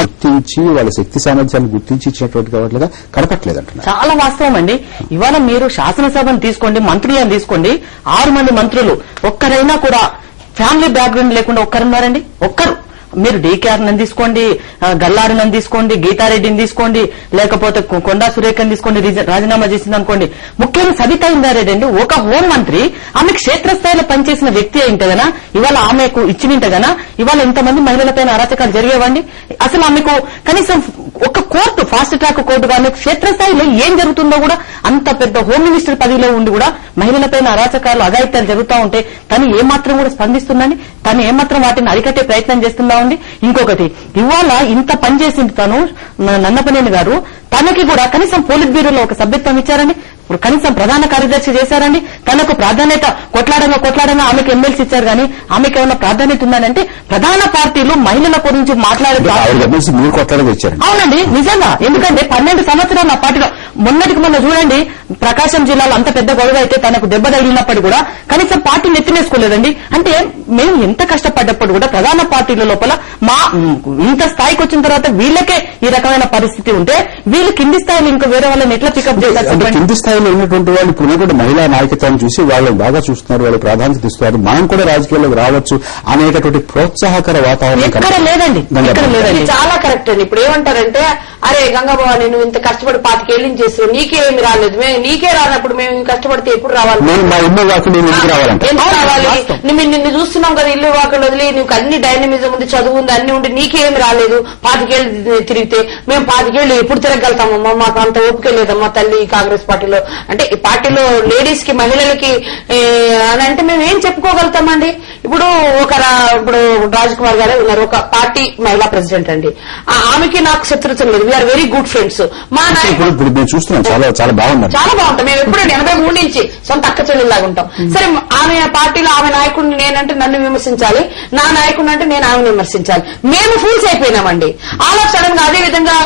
గుర్తించి వాళ్ళ శక్తి సామర్థ్యాలను గుర్తించి ఇచ్చినటువంటి వాటిగా కనపట్లేదంటున్నారు. చాలా వాస్తవం అండి. ఇవాళ మీరు శాసనసభను తీసుకోండి, మంత్రిని తీసుకోండి, 6 మంది మంత్రులు ఒక్కరైనా కూడా ఫ్యామిలీ బ్యాక్గ్రౌండ్ లేకుండా ఒక్కరున్నారండి? ఒక్కరు. మీరు డీకేఆర్ నని తీసుకోండి, గల్లారిని తీసుకోండి, గీతారెడ్డిని తీసుకోండి, లేకపోతే కొండా సురేఖని తీసుకోండి, రాజీనామా చేసింది అనుకోండి. ముఖ్యంగా సబితా ఇందారెడ్డి అండి, ఒక హోంమంత్రి, ఆమె క్షేత్రస్థాయిలో పనిచేసిన వ్యక్తి అయింటే గనా ఇవాళ ఆమెకు ఇచ్చినింటే గనా ఇవాళ ఇంతమంది మహిళలపైన అరాచకాలు జరిగేవండి? అసలు ఆమెకు కనీసం ఒక కోర్టు, ఫాస్ట్ ట్రాక్ కోర్టు కానీ క్షేత్రస్థాయిలో ఏం జరుగుతుందో కూడా, అంత పెద్ద హోమ్ మినిస్టర్ పదవిలో ఉండి కూడా మహిళలపైన అరాచకాలు, అఘాయిత్యాలు జరుగుతూ ఉంటే తను ఏమాత్రం కూడా స్పందిస్తుందని, తను ఏమాత్రం వాటిని అరికట్టే ప్రయత్నం చేస్తుందా ఉంది? ఇంకొకటి, ఇవాళ ఇంత పనిచేసింది తను నన్నపనేని గారు, తనకి కూడా కనీసం పోలిట్ బ్యూరోలో ఒక సభ్యత్వం ఇచ్చారండి, కనీసం ప్రధాన కార్యదర్శి చేశారండి, తనకు ప్రాధాన్యత కొట్లాడంగా ఆమెకు ఎమ్మెల్సీ ఇచ్చారు కానీ ఆమెకు ఏమైనా ప్రాధాన్యత ఉందని అంటే ప్రధాన పార్టీలు మహిళల గురించి మాట్లాడే అవునండి నిజంగా. ఎందుకంటే 12 సంవత్సరాలు ఆ పార్టీలో, మొన్నటికి మొన్న చూడండి ప్రకాశం జిల్లాలో అంత పెద్ద గొడవ అయితే తనకు దెబ్బ తగిలినప్పుడు కూడా కనీసం పార్టీని ఎత్తినేసుకోలేదండి. అంటే మేము ఎంత కష్టపడ్డప్పుడు కూడా ప్రధాన పార్టీల లోపల ఇంత స్థాయికి వచ్చిన తర్వాత వీళ్ళకే ఈ రకమైన పరిస్థితి ఉంటే వీళ్ళు కింది స్థాయిలో ఇంకా వేరే వాళ్ళని ఎట్లా పికప్ చేస్తారు? కింది స్థాయిలో ఉన్నటువంటి వాళ్ళు ఇప్పుడు ఉన్నటువంటి మహిళా నాయకత్వాన్ని చూసి వాళ్ళని బాగా చూస్తున్నారు, వాళ్ళు ప్రాధాన్యత ఇస్తున్నారు, మనం కూడా రాజకీయాల్లోకి రావచ్చు అనేటటువంటి ప్రోత్సాహకర వాతావరణం ఎక్కడ లేదండి. చాలా కరెక్ట్ అండి. ఇప్పుడు ఏమంటారంటే, అరే గంగాబాబు నువ్వు ఇంత కష్టపడి 5 ఏళ్ళు చేస్తున్నావు, నీకేమి రాలేదు, నీకే రానప్పుడు మేము కష్టపడితే ఎప్పుడు రావాలి? మా ఇల్లు వాకిలు ఎందుకు రావాలంటే నిన్ను చూస్తున్నాం కదా, ఇల్లు వాకిలు వదిలి నీకు అన్ని డైనమిజం ఉంది, చదువు ఉంది, అన్ని ఉండి నీకేమి రాలేదు, 5 ఏళ్ళు తిరిగితే మేము 5 ఏళ్ళు ఎప్పుడు తిరగలుగుతామమ్మా, మాకు అంత ఓపిక లేదమ్మా తల్లి కాంగ్రెస్ పార్టీలో. అంటే ఈ పార్టీలో లేడీస్ కి, మహిళలకి అని అంటే మేము ఏం చెప్పుకోగలుగుతామండి? ఇప్పుడు ఇప్పుడు రాజ్కుమార్ గారే ఉన్నారు, ఒక పార్టీ మహిళా ప్రెసిడెంట్ అండి, ఆమెకి నాకు శత్రుత్వం లేదు, వీఆర్ వెరీ గుడ్ ఫ్రెండ్స్. మా నాయకుడు చూస్తున్నాం, చాలా బాగుంది, చాలా బాగుంటాం. మేము ఎప్పుడు 83 నుంచి సొంత అక్క చెల్లెల్లాగా ఉంటాం. సరే, ఆమె పార్టీలో ఆమె నాయకుడిని నేనంటే నన్ను విమర్శించాలి, నా నాయకుడిని అంటే నేను ఆమెను విమర్శించాలి. మేము ఫూల్స్ అయిపోయినామండి. ఆల్ ఆఫ్ సడన్ గా అదే విధంగా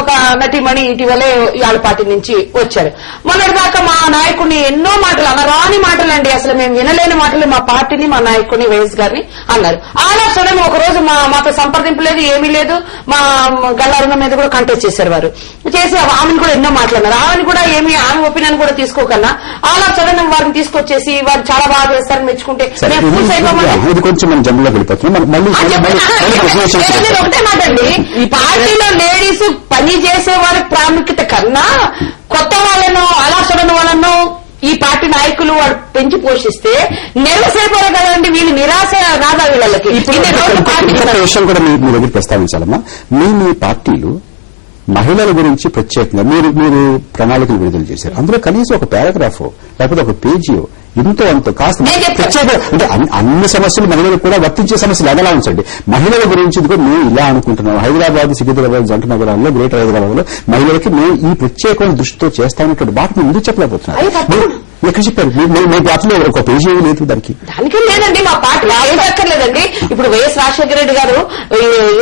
ఒక నటిమణి ఇటీవలే ఇవాళ పార్టీ నుంచి వచ్చారు. మొన్నటిదాకా మా నాయకుడిని ఎన్నో మాటలు, అనరాని మాటలు అండి, అసలు మేము వినలేని మాటలు మా పార్టీని, మా నాయకుడిని, వైఎస్ గారిని అన్నారు. ఆల్ ఆఫ్ సడన్ ఒక రోజు మాతో సంప్రదింపు లేదు, ఏమీ లేదు, మా గల్లారున్న మీద కూడా కంటెస్ట్ చేశారు. వారు చేసి ఆమెను కూడా ఎన్నో మాట్లాడినారు. ఆమెను కూడా ఆమె ఒపీనియన్ కూడా తీసుకోకన్నా ఆల్ ఆఫ్ సడన్ వారిని తీసుకొచ్చేసి వారు చాలా బాగా చేస్తారని మెచ్చుకుంటే ఒకటే మాట అండి, ఈ పార్టీలో లేడీస్ పని చేసే వారి ప్రాముఖ్యత కన్నా కొత్త వాళ్ళను, అలా సడన్ వాళ్ళను ఈ పార్టీ నాయకులు వాడు పెంచి పోషిస్తే నెర్వస్ అయిపోయారు కదండి. వీళ్ళు నిరాశ రాదా వీళ్ళకి? విషయం కూడా మీ దగ్గర ప్రస్తావించాలమ్మా. మీ పార్టీలు మహిళల గురించి ప్రత్యేకంగా మీరు ప్రణాళికలు విడుదల చేశారు. అందులో కనీసం ఒక పారాగ్రాఫ్ లేకపోతే ఒక పేజీ ఇంతో అంతో కాస్త ప్రత్యేక, అంటే అన్ని సమస్యలు మహిళలకు కూడా వర్తించే సమస్యలు అదలా ఉంచండి. మహిళల గురించి మేము ఇలా అనుకుంటున్నాం, హైదరాబాద్, సికింద్రాబాద్ జంట నగరాల్లో, గ్రేటర్ హైదరాబాద్ లో మహిళలకి మేము ఈ ప్రత్యేకమైన దృష్టితో చేస్తామన్నటువంటి బాట మీరు ఎందుకు చెప్పలేకపోతున్నారు? ఎక్కడ చెప్పారు? మీ పార్టీలో ఒక పేజీ లేదు దానికి లేదండి. మా పార్టీ ఏదక్కర్లేదండి. ఇప్పుడు వైఎస్ రాజశేఖర రెడ్డి గారు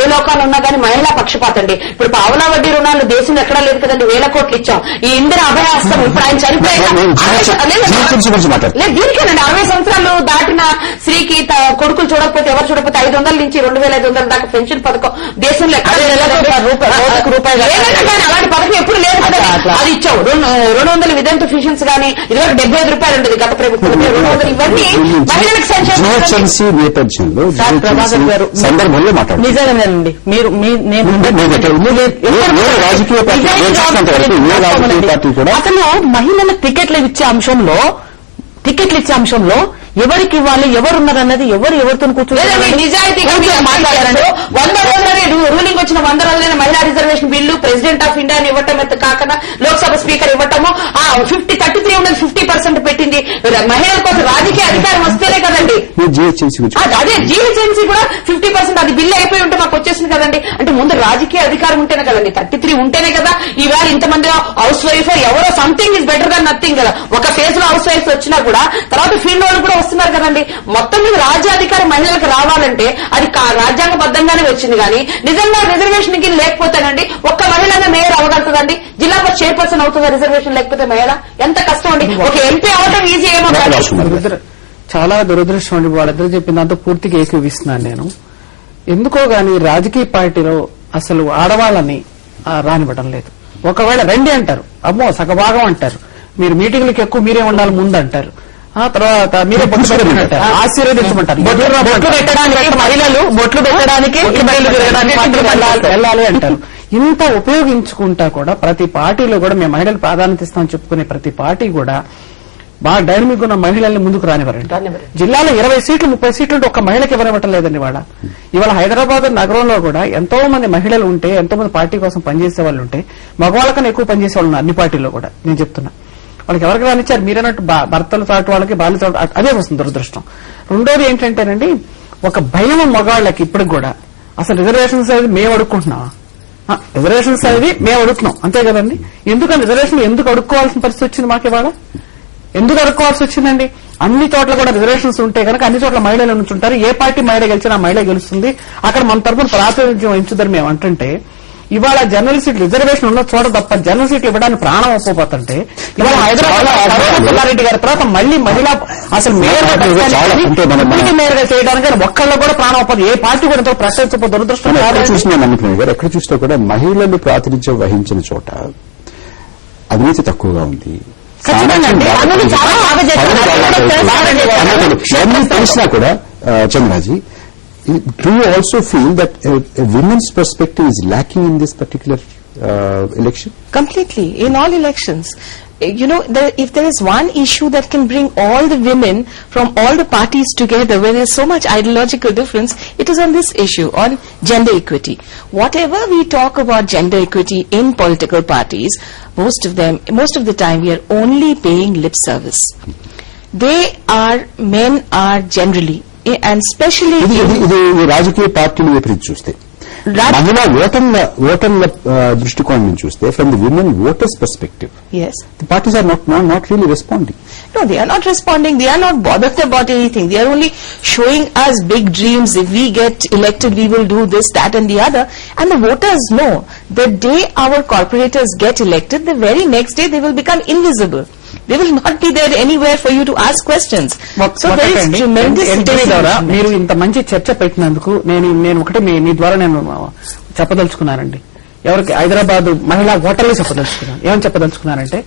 ఏ లోకాలు ఉన్నా కానీ మహిళా పక్షపాతం అండి. ఇప్పుడు పావలా వడ్డీ రుణాలు దేశంలో ఎక్కడా లేదు కదండి, 1000 కోట్లు ఇచ్చాం. ఈ ఇందిరా అభయాస్తం ఇప్పుడు ఆయన చనిపోయాక దీనికేనండి 60 సంవత్సరాలు దాటిన స్త్రీకి కొడుకులు చూడకపోతే, ఎవరు చూడకపోతే 500 నుంచి 2500 దాకా పెన్షన్ పథకం దేశంలో రూపాయలు అలాంటి పథకం ఎప్పుడు లేదు కదా, అది ఇచ్చాం. 200 విధంత ఫిషన్స్ కానీ ఇదివరకు 75 రూపాయలు ఉండేది గత ప్రభుత్వం, 200 ఇవన్నీ మహిళలకు నేపథ్యంలో సందర్భంలో మాట్లాడారు. నిజంగానండి. మీరు రాజకీయ పార్టీ కూడా అసలు మహిళలకు టికెట్లు ఇచ్చే అంశంలో ఎవరికి ఇవ్వాలి, ఎవరున్నారన్నది ఎవరితో కూర్చోలేదు. నిజాయితీగా మాట్లాడారంటే 100 రోజులనే రూలింగ్ వచ్చిన 100 రోజులైన మహిళా రిజర్వేషన్ బిల్లు ప్రెసిడెంట్ ఆఫ్ ఇండియాని ఇవ్వటం కాకుండా లోక్సభ స్పీకర్ ఇవ్వటము, 33 ఉన్నది 50% పెట్టింది. మహిళల కోసం రాజకీయ అధికారం వస్తేనే కదండి. అదే జీహెచ్ఎంసీ కూడా 50% అది బిల్లు అయిపోయి ఉంటే మాకు వచ్చేసింది కదండి. అంటే ముందు రాజకీయ అధికారం ఉంటేనే కదండి, 33 ఉంటేనే కదా ఈవేళ ఇంతమంది హౌస్ వైఫ్ ఎవరో something is better than nothing కదా. ఒక ఫేజ్ లో హౌస్ వైఫ్ వచ్చినా కూడా తర్వాత ఫీల్డ్ వాళ్ళు కూడా వస్తున్నారు కదండి. మొత్తం మీద రాజ్యాధికారం మహిళలకు రావాలంటే అది రాజ్యాంగబద్దంగానే వచ్చింది. కానీ నిజంగా రిజర్వేషన్ కి లేకపోతేనండి ఒక్క మహిళగా మేయర్ అవ్వగలుగుతుందండి, జిల్లా పరిషత్ చైర్పర్సన్ అవుతుందా రిజర్వేషన్ లేకపోతే మహిళ? ఎంత కష్టం అండి. ఒక ఎంపీ అవ్వడం ఈజీ ఏమో. చాలా దురదృష్టం అండి. వాళ్ళిద్దరు చెప్పిన దాంతో పూర్తిగా ఏకీవిస్తున్నాను నేను. ఎందుకో గాని రాజకీయ పార్టీలో అసలు ఆడవాళ్ళని రానివ్వడం లేదు. ఒకవేళ రండి అంటారు, అమ్మో సగభాగం అంటారు, మీరు మీటింగ్లకు ఎక్కువ మీరే ఉండాలి ముందు అంటారు, ఆ తర్వాత మీరే బొట్టు పెట్టమంటారు, ఆశీర్వదించమంటారు, బొట్లు పెట్టడానికి మహిళలు బొట్లు పెట్టడానికి వెళ్ళాలి అంటారు. ఇంత ఉపయోగించుకుంటా కూడా ప్రతి పార్టీలో కూడా మేము మహిళలు ప్రాధాన్యత ఇస్తామని చెప్పుకునే ప్రతి పార్టీ కూడా బాగా డైనమిక్ ఉన్న మహిళల్ని ముందుకు రానివ్వరండి. జిల్లాలో 20 సీట్లు 30 సీట్లు ఉంటే ఒక్క మహిళకి ఇవ్వనివ్వటం లేదండి. ఇవాళ హైదరాబాద్ నగరంలో కూడా ఎంతో మంది మహిళలు ఉంటే, ఎంతో మంది పార్టీ కోసం పనిచేసే వాళ్ళు ఉంటే, మగవాళ్ళకన్నా ఎక్కువ పనిచేసే వాళ్ళు ఉన్నారు అన్ని పార్టీల్లో కూడా. నేను చెప్తున్నా, వాళ్ళకి ఎవరికి రానిచ్చారు? మీరన్నట్టు భర్తలు చాటు వాళ్ళకి, బాల్య చాటు, అదే వస్తుంది దురదృష్టం. రెండోది ఏంటంటేనండి, ఒక భయం మగవాళ్ళకి ఇప్పటికి కూడా. అసలు రిజర్వేషన్స్ అనేది మేము అడుక్కుంటున్నావా? రిజర్వేషన్స్ అనేది మేము అడుగుతున్నాం అంతే కదండి. ఎందుకని రిజర్వేషన్ ఎందుకు అడుక్కోవాల్సిన పరిస్థితి వచ్చింది మాకు ఇవాళ? ఎందుకు అడుక్కోవాల్సి వచ్చిందండి? అన్ని చోట్ల కూడా రిజర్వేషన్స్ ఉంటే కనుక అన్ని చోట్ల మహిళలు నుంచుంటారు. ఏ పార్టీ మహిళ గెలిచినా ఆ మహిళ గెలుస్తుంది. అక్కడ మన తరఫున ప్రాతినిధ్యం వహించుదని మేము అంటుంటే, ఇవాళ జనరల్ సీట్ రిజర్వేషన్ ఉన్న చోట తప్ప జనరల్ సీట్ ఇవ్వడానికి ప్రాణం ఒప్పుపోతుంటే, ఇవాళ హైదరాబాద్ పుల్లారెడ్డి గారి తర్వాత మళ్ళీ మహిళా అసలు మేయర్గా చేయడానికి ఒక్కళ్ళు కూడా ప్రాణం ఒప్పదు. ఏ పార్టీ కూడా ఎంతో ప్రశ్నించకపోతే దురదృష్టం. ఎక్కడ చూసినా కూడా మహిళలు ప్రాతినిధ్యం వహించిన చోట అవినీతి తక్కువగా ఉంది. తెలిసినా కూడా చంద్రాజీ, do you also feel that a women's perspective is lacking in this particular election? Completely, in all elections. You know, if there is one issue that can bring all the women from all the parties together, where there is so much ideological difference, it is on this issue, on gender equity. Whatever we talk about gender equity in political parties, most of the time, we are only paying lip service. Men are generally, and especially ఇది రాజకీయ పార్టీలు వైపు చూస్తే, మహిళా ఓటర్ల దృష్టికోణం నుంచి చూస్తే, from the women voters perspective, yes, the parties are not really responding. No, they are not responding. They are not bothered about anything. They are only showing us big dreams. If we get elected, we will do this, that and the other. And the voters know the day our corporators get elected, the very next day they will become invisible. They will not be there anywhere for you to ask questions. So there is tremendous. NTV ద్వారా మీరు ఇంత మంచి చర్చ పెట్టినందుకు నేను ఒకటి మీ ద్వారా నేను చెప్పదలుచుకున్నానండి. ఎవరికి హైదరాబాద్ మహిళా ఓటర్లు చెప్పదలుచుకున్నాను. ఏమని చెప్పదలుచుకున్నానంటే,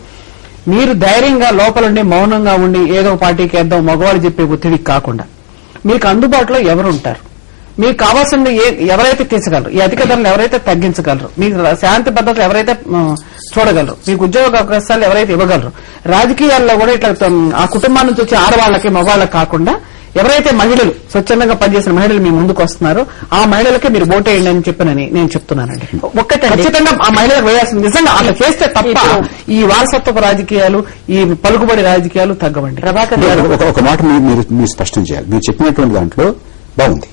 మీరు ధైర్యంగా లోపలుండి మౌనంగా ఉండి ఏదో పార్టీకి వేద్దాం మగవాళ్ళు చెప్పే ఒత్తిడికి కాకుండా, మీకు అందుబాటులో ఎవరుంటారు, మీకు కావాల్సింది ఎవరైతే తీర్చగలరు, ఈ అధిక ధరలు ఎవరైతే తగ్గించగలరు, మీకు శాంతి భద్రతలు ఎవరైతే చూడగలరు, మీకు ఉద్యోగ అవకాశాలు ఎవరైతే ఇవ్వగలరు, రాజకీయాల్లో కూడా ఇట్లా ఆ కుటుంబాల నుంచి వచ్చే ఆడవాళ్ళకి మగవాళ్ళకి కాకుండా ఎవరైతే మహిళలు స్వచ్ఛందంగా పనిచేసిన మహిళలు మీ ముందుకు వస్తున్నారో ఆ మహిళలకే మీరు ఓటేయండి అని చెప్పనని నేను చెప్తున్నానండి. ఖచ్చితంగా ఆ మహిళలకు వేయాల్సింది. నిజంగా అట్లా చేస్తే తప్ప ఈ వారసత్వపు రాజకీయాలు, ఈ పలుకుబడి రాజకీయాలు తగ్గవండి. ప్రభాకర్ గారు, ఒక మాట మీరు స్పష్టం చేయాలి. మీరు చెప్పినటువంటి దాంట్లో బాగుంది.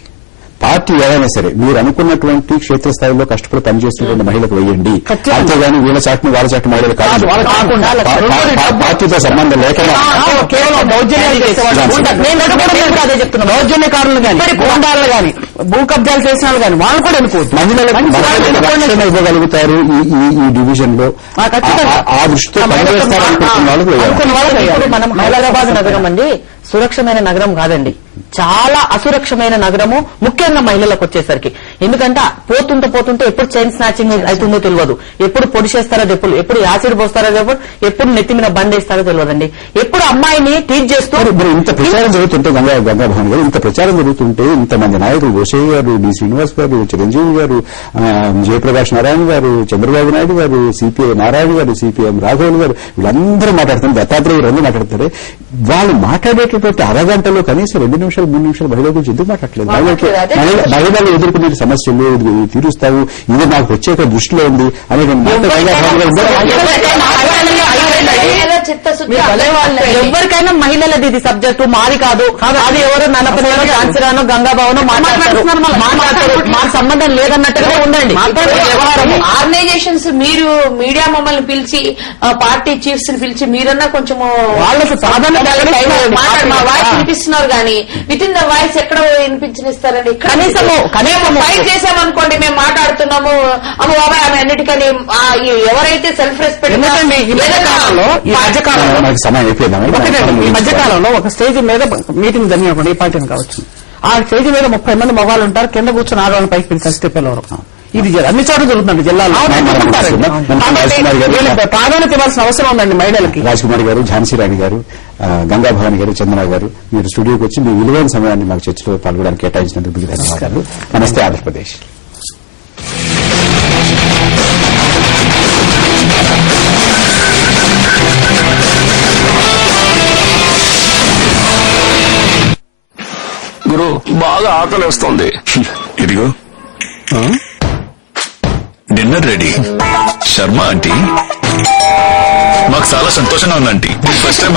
పార్టీ ఏదైనా సరే మీరు అనుకున్నటువంటి క్షేత్రస్థాయిలో కష్టపడి పనిచేస్తున్నటువంటి మహిళకు వేయండి, అంతేగాని వీళ్ళ చాటును వాళ్ళ చాటు మహిళలు కాదు. పార్టీతో సంబంధం లేకుండా దౌర్జన్యకారులు కానీ, గోండాలు కానీ, భూ కబ్జాలు చేసిన వాళ్ళు కానీ వాళ్ళు కూడా అనుకోవచ్చు. మహిళలకు ఇవ్వగలుగుతారు ఈ డివిజన్ లో. ఆ దృష్టితో పనిచేస్తారనుకుంటున్న వాళ్ళకు మనం హైదరాబాద్ నగరం అండి సురక్షమైన నగరం కాదండి, చాలా అసురక్షమైన నగరము, ముఖ్యంగా మహిళలకు వచ్చేసరికి. ఎందుకంటే పోతుంటే ఎప్పుడు చైన్ స్నాచింగ్ అవుతుందో తెలియదు, ఎప్పుడు పొడి చేస్తారో తెలియదు, ఎప్పుడు యాసిడ్ పోస్తారో తెలియదు, ఎప్పుడు నెత్తి మీద బండేస్తారో తెలియదండి. ఎప్పుడు అమ్మాయిని టీచ్ చేస్తూ ఇంత ప్రచారం జరుగుతుంటే గంగాభవన్ గారు, ఇంత ప్రచారం జరుగుతుంటే ఇంతమంది నాయకులు, గోషయ్య గారు, డి శ్రీనివాస్ గారు, చిరంజీవి గారు, జయప్రకాష్ నారాయణ గారు, చంద్రబాబు నాయుడు గారు, సిపిఐ నారాయణ గారు, సిపిఎం రాఘవన్ గారు, వీళ్ళందరూ మాట్లాడుతున్నారు, దత్తాత్రేయ రెండు మాట్లాడతారు. వాళ్ళు మాట్లాడేటటువంటి అరగంటలో కనీసం 2 నిమిషాలు 3 నిమిషాలు మహిళల గురించి ఎందుకు మాట్లాడలేదు? మహిళలు ఎదుర్కొనే సమస్యలు తీరుస్తావు, ఇది నాకు ప్రత్యేక దృష్టిలో ఉంది అనే ఎవరికైనా మహిళలది ఇది సబ్జెక్టు, మాది కాదు. అది ఎవరు నన్నపనేనో ఝాన్సీరానో గంగాబావనో మాట్లాడతారు, మాకు సంబంధం లేదన్నట్టుగా ఉందండి. ఆర్గనైజేషన్స్ మీరు మీడియా మమ్మల్ని పిలిచి, పార్టీ చీఫ్స్ ని పిలిచి మీరన్నా కొంచెం వాళ్ళకి సాధారణ వాయిస్ వినిపిస్తున్నారు కానీ విత్ ఇన్ ద వాయిస్ ఎక్కడ వినిపించనిస్తారండి? కనీసం ఫైట్ చేసామనుకోండి, మేము మాట్లాడుతున్నాము, అమ్మ బాబాయ్ ఆమె అన్నిటికని ఎవరైతే సెల్ఫ్ రెస్పెక్ట్ ఈ మధ్యకాలంలో ఒక స్టేజ్ మీద మీటింగ్ జరిగినప్పుడు ఏ పార్టీని కావచ్చు, ఆ స్టేజ్ మీద 30 మంది మగవాళ్ళు ఉంటారు, కింద కూర్చొని ఆడవాళ్ళని పైకి పిలిచారు స్టెప్పుల వరకు. ఇది అన్ని చోట్ల జరుగుతుంది జిల్లాలో. కాబట్టి వీళ్ళకి ప్రాధాన్యత ఇవ్వాల్సిన అవసరం ఉందండి మహిళలకి. రాజ్ కుమార్ గారు, ఝాన్సీ రాణి గారు, గంగా భవాని గారు, చందన గారు, మీరు స్టూడియోకి వచ్చి మీ విలువైన సమయాన్ని మాకు చర్చలో పాల్గొనడానికి కేటాయించినందుకు మీకు ధన్యవాదాలు. నమస్తే ఆంధ్రప్రదేశ్. గురు బాగా ఆకలిస్తోంది. ఇదిగో డిన్నర్ రెడీ. శర్మ ఆంటీ మాకు చాలా సంతోషంగా ఉందంటీ. First time